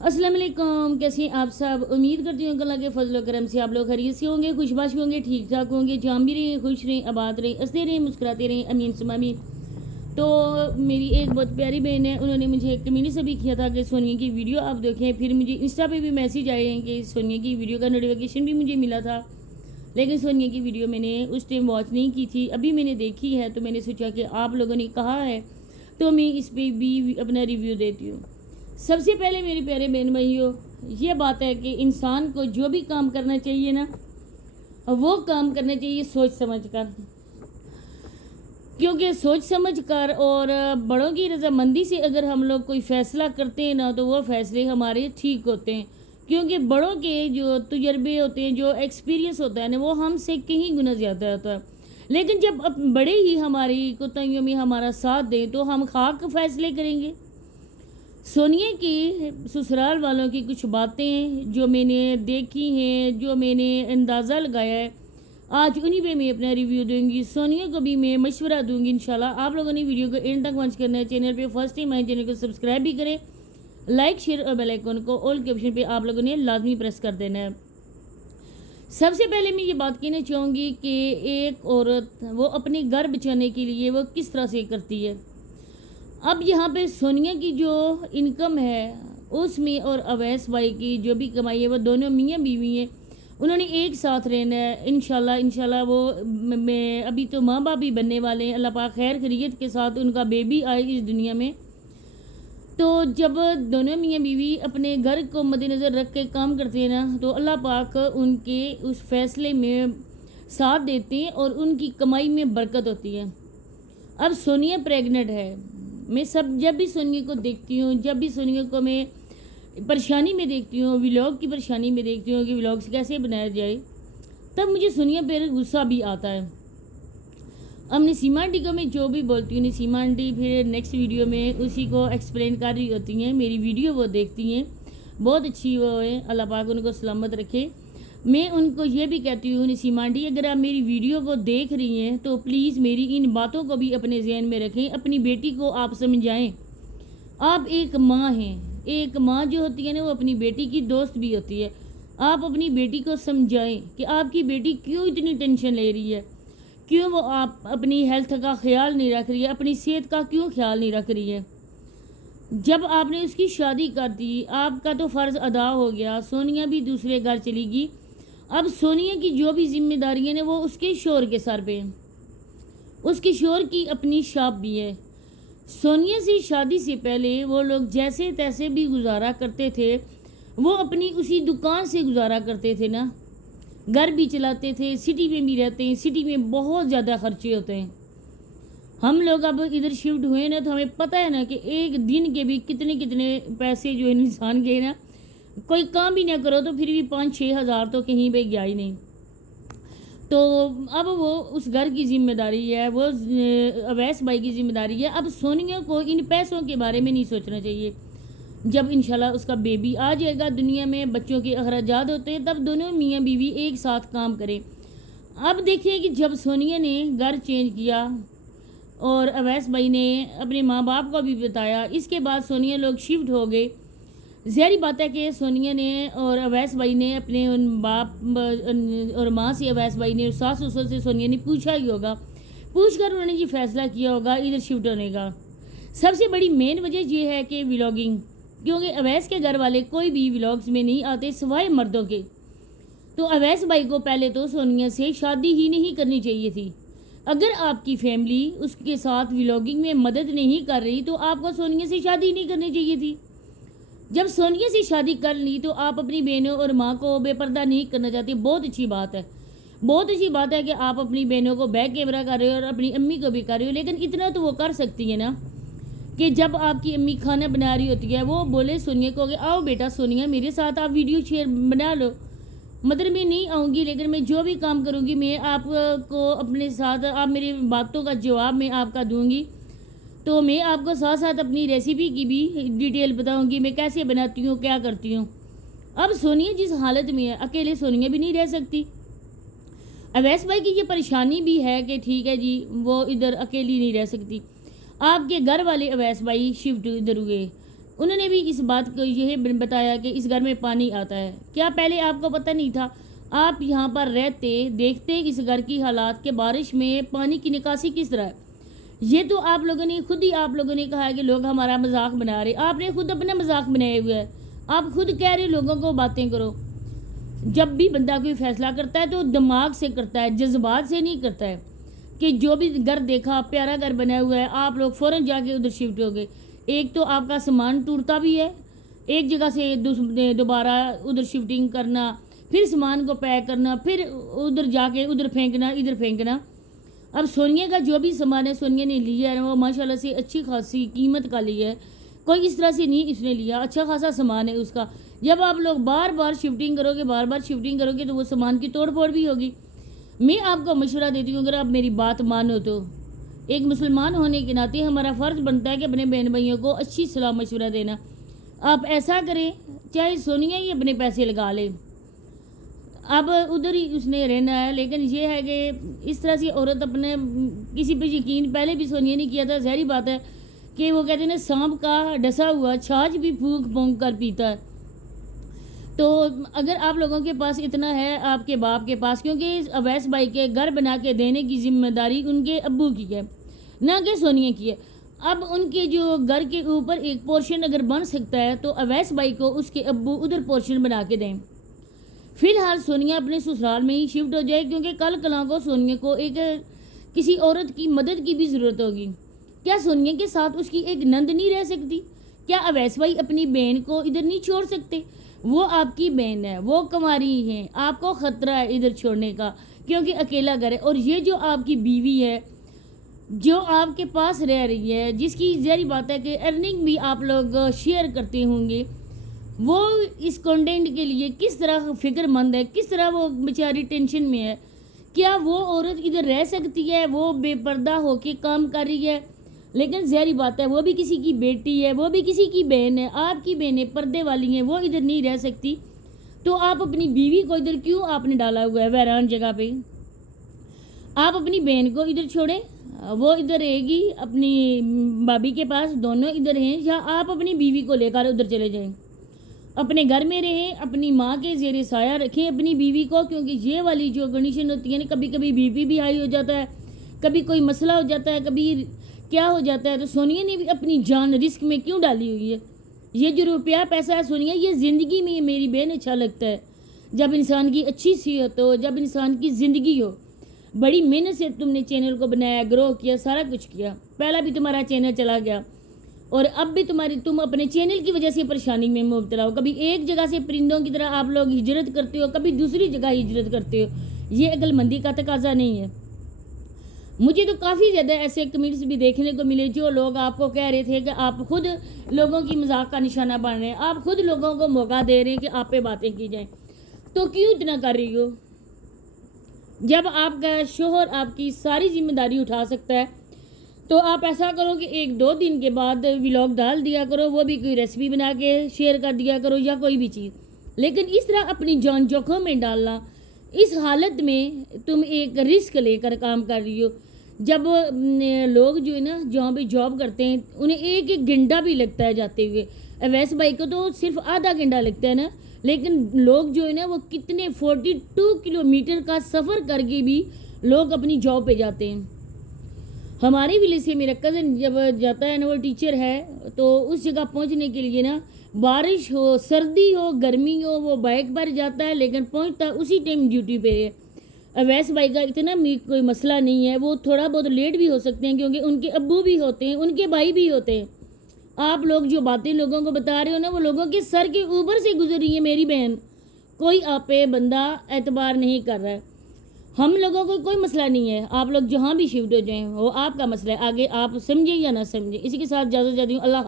अस्सलाम वालेकुम, कैसे हैं आप सब। उम्मीद करती हूँ अल्लाह के फजल करम से आप लोग खैरियत से होंगे, खुशबाश होंगे, ठीक ठाक होंगे, जाम भी रहें, खुश रहें, आबाद रहें, हंसते रहें, मुस्कुराते रहें, अमीन सुमा अमीन। तो मेरी एक बहुत प्यारी बहन है, उन्होंने मुझे एक कम्युनिटी से भी किया था कि सोनिया की वीडियो आप देखें। फिर मुझे इंस्टा पे भी मैसेज आए हैं कि सोनिया की वीडियो का नोटिफिकेशन भी मुझे मिला था, लेकिन सोनिया की वीडियो मैंने उस टाइम वॉच नहीं की थी। अभी मैंने देखी है तो मैंने सोचा कि आप लोगों ने कहा है तो मैं इस पर भी अपना रिव्यू देती हूँ। सबसे पहले मेरे प्यारे बहन भाइयों, ये बात है कि इंसान को जो भी काम करना चाहिए ना, वो काम करना चाहिए सोच समझ कर, क्योंकि सोच समझ कर और बड़ों की रजामंदी से अगर हम लोग कोई फ़ैसला करते हैं ना, तो वो फ़ैसले हमारे ठीक होते हैं। क्योंकि बड़ों के जो तजर्बे होते हैं, जो एक्सपीरियंस होता है ना, वो हमसे कहीं गुना ज़्यादा होता है। लेकिन जब अब बड़े ही हमारी कोताहियों में हमारा साथ दें तो हम खाक फ़ैसले करेंगे। सोनिया की ससुराल वालों की कुछ बातें जो मैंने देखी हैं, जो मैंने अंदाज़ा लगाया है, आज उन्हीं पे मैं अपना रिव्यू दूंगी। सोनिया को भी मैं मशवरा दूंगी इंशाल्लाह। आप लोगों ने वीडियो को एंड तक वॉच करना है। चैनल पे फर्स्ट टाइम आए, चैनल को सब्सक्राइब भी करें, लाइक शेयर और बेल आइकन को ऑल के ऑप्शन पे आप लोगों ने लाजमी प्रेस कर देना है। सबसे पहले मैं ये बात कहना चाहूँगी कि एक औरत वो अपने घर बचाने के लिए वो किस तरह से करती है। अब यहाँ पे सोनिया की जो इनकम है उसमें और अवैस भाई की जो भी कमाई है, वो दोनों मियाँ बीवी हैं, उन्होंने एक साथ रहना है। इंशाल्लाह वो मैं अभी तो माँ बाप भी बनने वाले हैं। अल्लाह पाक खैर खैरियत के साथ उनका बेबी आए इस दुनिया में। तो जब दोनों मियाँ बीवी अपने घर को मद्देनज़र रख के काम करते हैं ना, तो अल्लाह पाक उनके उस फैसले में साथ देते हैं और उनकी कमाई में बरकत होती है। अब सोनिया प्रेग्नेंट है। मैं जब भी सोनिया को देखती हूँ, जब भी सोनिया को मैं परेशानी में देखती हूँ, व्लॉग की परेशानी में देखती हूँ कि व्लॉग्स कैसे बनाया जाए, तब मुझे सोनिया पर गुस्सा भी आता है। अब नसीमा आंटी को मैं जो भी बोलती हूँ, नसीमा आंटी फिर नेक्स्ट वीडियो में उसी को एक्सप्लेन कर रही होती हैं। मेरी वीडियो वो देखती हैं, बहुत अच्छी वो है, अल्लाह पाक उनको सलामत रखे। मैं उनको ये भी कहती हूँ, नसीमा आंटी अगर आप मेरी वीडियो को देख रही हैं तो प्लीज़ मेरी इन बातों को भी अपने जहन में रखें, अपनी बेटी को आप समझाएं। आप एक माँ हैं, एक माँ जो होती है ना, वो अपनी बेटी की दोस्त भी होती है। आप अपनी बेटी को समझाएं कि आपकी बेटी क्यों इतनी टेंशन ले रही है, क्यों वो आप अपनी हेल्थ का ख्याल नहीं रख रही है, अपनी सेहत का क्यों ख्याल नहीं रख रही है। जब आपने उसकी शादी कर दी, आपका तो फ़र्ज़ अदा हो गया, सोनिया भी दूसरे घर चली गई। अब सोनिया की जो भी जिम्मेदारियाँ हैं वो उसके शोहर के सर पे हैं, उसके शोहर की अपनी शॉप भी है। सोनिया से शादी से पहले वो लोग जैसे तैसे भी गुजारा करते थे, वो अपनी उसी दुकान से गुजारा करते थे ना, घर भी चलाते थे, सिटी में भी रहते हैं, सिटी में बहुत ज़्यादा खर्चे होते हैं। हम लोग अब इधर शिफ्ट हुए ना, तो हमें पता है ना कि एक दिन के भी कितने कितने पैसे जो इंसान के ना, कोई काम भी ना करो तो फिर भी 5-6 हज़ार तो कहीं पे गया ही नहीं। तो अब वो उस घर की जिम्मेदारी है, वो अवैस भाई की जिम्मेदारी है। अब सोनिया को इन पैसों के बारे में नहीं सोचना चाहिए। जब इंशाल्लाह उसका बेबी आ जाएगा दुनिया में, बच्चों के अखराजात होते हैं, तब दोनों मियाँ बीवी एक साथ काम करें। अब देखिए कि जब सोनिया ने घर चेंज किया और अवैस भाई ने अपने माँ बाप को भी बताया, इसके बाद सोनिया लोग शिफ्ट हो गए। ज़ाहिर बात है कि सोनिया ने और अवैस भाई ने अपने उन बाप और माँ से, अवैस भाई ने, सास ससुर से सोनिया ने पूछा ही होगा, पूछ कर उन्होंने ये फ़ैसला किया होगा इधर शिफ्ट होने का। सबसे बड़ी मेन वजह यह है कि व्लॉगिंग, क्योंकि अवैस के घर वाले कोई भी व्लॉग्स में नहीं आते सिवाय मर्दों के। तो अवैस भाई को पहले तो सोनिया से शादी ही नहीं करनी चाहिए थी। अगर आपकी फैमिली उसके साथ व्लॉगिंग में मदद नहीं कर रही तो आपको सोनिया से शादी नहीं करनी चाहिए थी। जब सोनिया से शादी कर ली तो आप अपनी बहनों और माँ को बेपर्दा नहीं करना चाहती, बहुत अच्छी बात है। बहुत अच्छी बात है कि आप अपनी बहनों को बैक कैमरा कर रहे हो और अपनी अम्मी को भी कर रहे हो, लेकिन इतना तो वो कर सकती है ना कि जब आपकी अम्मी खाना बना रही होती है, वो बोले सोनिया को कि आओ बेटा सोनिया मेरे साथ आप वीडियो शेयर बना लो। मतलब मैं नहीं आऊँगी, लेकिन मैं जो भी काम करूँगी मैं आपको अपने साथ, आप मेरी बातों का जवाब मैं आपका दूँगी। तो मैं आपको साथ साथ अपनी रेसिपी की भी डिटेल बताऊँगी, मैं कैसे बनाती हूँ, क्या करती हूँ। अब सोनिया जिस हालत में है, अकेले सोनिया भी नहीं रह सकती। अवैस भाई की ये परेशानी भी है कि ठीक है जी, वो इधर अकेली नहीं रह सकती। आपके घर वाले अवैस भाई शिफ्ट इधर हुए, انہوں نے بھی اس بات کو یہ بتایا کہ اس گھر میں پانی آتا ہے. کیا پہلے آپ کو پتہ نہیں تھا؟ آپ یہاں پر رہتے دیکھتے اس گھر کی حالات کہ بارش میں پانی کی نکاسی کس طرح ہے. یہ تو آپ لوگوں نے خود ہی آپ لوگوں نے کہا ہے کہ لوگ ہمارا مذاق بنا رہے. آپ نے خود اپنا مذاق بنایا ہوا ہے. آپ خود کہہ رہے لوگوں کو باتیں کرو. جب بھی بندہ کوئی فیصلہ کرتا ہے تو دماغ سے کرتا ہے, جذبات سے نہیں کرتا ہے. کہ جو بھی گھر دیکھا پیارا گھر بنا ہوا ہے آپ لوگ فوراً جا کے ادھر شفٹ ہو گئے. ایک تو آپ کا سامان ٹوٹتا بھی ہے, ایک جگہ سے دوبارہ ادھر شفٹنگ کرنا, پھر سامان کو پیک کرنا, پھر ادھر جا کے ادھر پھینکنا, ادھر پھینکنا. اب سونیا کا جو بھی سامان ہے سونیا نے لیا ہے وہ ماشاءاللہ سے اچھی خاصی قیمت کا لیا ہے. کوئی اس طرح سے نہیں اس نے لیا, اچھا خاصا سامان ہے اس کا. جب آپ لوگ بار بار شفٹنگ کرو گے تو وہ سامان کی توڑ پھوڑ بھی ہوگی. میں آپ کو مشورہ دیتی ہوں اگر آپ میری بات مانو تو ایک مسلمان ہونے کے ناطے ہمارا فرض بنتا ہے کہ اپنے بہن بھائیوں کو اچھی صلاح مشورہ دینا. آپ ایسا کریں چاہے سونیا ہی اپنے پیسے لگا لے, اب ادھر ہی اس نے رہنا ہے. لیکن یہ ہے کہ اس طرح سے عورت اپنے کسی پہ یقین پہلے بھی سونیا نہیں کیا تھا. ظاہری بات ہے کہ وہ کہتے ہیں نا سانپ کا ڈسا ہوا چھاچھ بھی پھونک پھونک کر پیتا ہے. تو اگر آپ لوگوں کے پاس اتنا ہے آپ کے باپ کے پاس, کیونکہ اویس بھائی کے گھر بنا کے دینے کی ذمہ داری ان کے ابو کی ہے نہ کہ سونیا کی ہے. اب ان کے جو گھر کے اوپر ایک پورشن اگر بن سکتا ہے تو اویس بھائی کو اس کے ابو ادھر پورشن بنا کے دیں. فی الحال سونیا اپنے سسرال میں ہی شفٹ ہو جائے کیونکہ کل کلاں کو سونیا کو ایک کسی عورت کی مدد کی بھی ضرورت ہوگی. کیا سونیا کے ساتھ اس کی ایک نند نہیں رہ سکتی؟ کیا اویس بھائی اپنی بہن کو ادھر نہیں چھوڑ سکتے؟ وہ آپ کی بہن ہے, وہ کنواری ہیں, آپ کو خطرہ ہے ادھر چھوڑنے کا کیونکہ اکیلا گھر ہے. اور یہ جو آپ کی بیوی ہے جو آپ کے پاس رہ رہی ہے, جس کی ظاہری بات ہے کہ ارننگ بھی آپ لوگ شیئر کرتے ہوں گے, وہ اس کنٹینٹ کے لیے کس طرح فکر مند ہے, کس طرح وہ بیچاری ٹینشن میں ہے. کیا وہ عورت ادھر رہ سکتی ہے؟ وہ بے پردہ ہو کے کام کر رہی ہے, لیکن ظاہری بات ہے وہ بھی کسی کی بیٹی ہے, وہ بھی کسی کی بہن ہے, آپ کی بہنیں پردے والی ہیں, وہ ادھر نہیں رہ سکتی. تو آپ اپنی بیوی کو ادھر کیوں آپ نے ڈالا ہوا ہے ویران جگہ پہ؟ آپ اپنی بہن کو ادھر چھوڑیں, وہ ادھر رہے گی اپنی بھابھی کے پاس, دونوں ادھر ہیں, یا آپ اپنی بیوی کو لے کر ادھر چلے جائیں, اپنے گھر میں رہیں, اپنی ماں کے زیر سایہ رکھیں اپنی بیوی کو. کیونکہ یہ والی جو کنڈیشن ہوتی ہے نا, کبھی کبھی بی پی بھی ہائی ہو جاتا ہے, کبھی کوئی مسئلہ ہو جاتا ہے, کبھی کیا ہو جاتا ہے. تو سونیا نے بھی اپنی جان رسک میں کیوں ڈالی ہوئی ہے؟ یہ جو روپیہ پیسہ ہے سونیا, یہ زندگی میں میری بہن اچھا لگتا ہے جب انسان کی اچھی صحت ہو, جب انسان کی زندگی ہو. بڑی محنت سے تم نے چینل کو بنایا, گرو کیا, سارا کچھ کیا. پہلا بھی تمہارا چینل چلا گیا اور اب بھی تم اپنے چینل کی وجہ سے پریشانی میں مبتلا ہو. کبھی ایک جگہ سے پرندوں کی طرح آپ لوگ ہجرت کرتے ہو, کبھی دوسری جگہ ہجرت کرتے ہو. یہ عقل مندی کا تقاضا نہیں ہے. مجھے تو کافی زیادہ ایسے کمنٹس بھی دیکھنے کو ملے جو لوگ آپ کو کہہ رہے تھے کہ آپ خود لوگوں کی مذاق کا نشانہ بن رہے ہیں, آپ خود لوگوں کو موقع دے رہے ہیں کہ آپ پہ باتیں کی جائیں. تو کیوں اتنا کر رہی ہو؟ جب آپ کا شوہر آپ کی ساری ذمہ داری اٹھا سکتا ہے تو آپ ایسا کرو کہ 1-2 دن کے بعد ولاگ ڈال دیا کرو, وہ بھی کوئی ریسیپی بنا کے شیئر کر دیا کرو یا کوئی بھی چیز. لیکن اس طرح اپنی جان جوکھوں میں ڈالنا, اس حالت میں تم ایک رسک لے کر کام کر رہی ہو. جب لوگ جو ہے نا جہاں پہ جاب کرتے ہیں انہیں ایک گھنٹہ بھی لگتا ہے جاتے ہوئے, اویس بھائی کو تو صرف آدھا گھنٹہ لگتا ہے نا, لیکن لوگ جو ہے نا وہ کتنے 42 کلومیٹر کا سفر کر کے بھی لوگ اپنی جاب پہ جاتے ہیں. ہمارے ولیج سے میرا کزن جب جاتا ہے نا, وہ ٹیچر ہے, تو اس جگہ پہنچنے کے لیے نا بارش ہو, سردی ہو, گرمی ہو, وہ بائک پر جاتا ہے لیکن پہنچتا اسی ٹائم ڈیوٹی پہ ہے. اویس بھائی کا اتنا کوئی مسئلہ نہیں ہے, وہ تھوڑا بہت لیٹ بھی ہو سکتے ہیں کیونکہ ان کے ابو بھی ہوتے ہیں, ان کے بھائی بھی ہوتے ہیں. آپ لوگ جو باتیں لوگوں کو بتا رہے ہو نا, وہ لوگوں کے سر کے اوپر سے گزر رہی ہے میری بہن. کوئی آپ پہ بندہ اعتبار نہیں کر رہا ہے. ہم لوگوں کو کوئی مسئلہ نہیں ہے, آپ لوگ جہاں بھی شفٹ ہو جائیں وہ آپ کا مسئلہ ہے, آگے آپ سمجھیں یا نہ سمجھیں. اسی کے ساتھ اجازت چاہتی ہوں. اللہ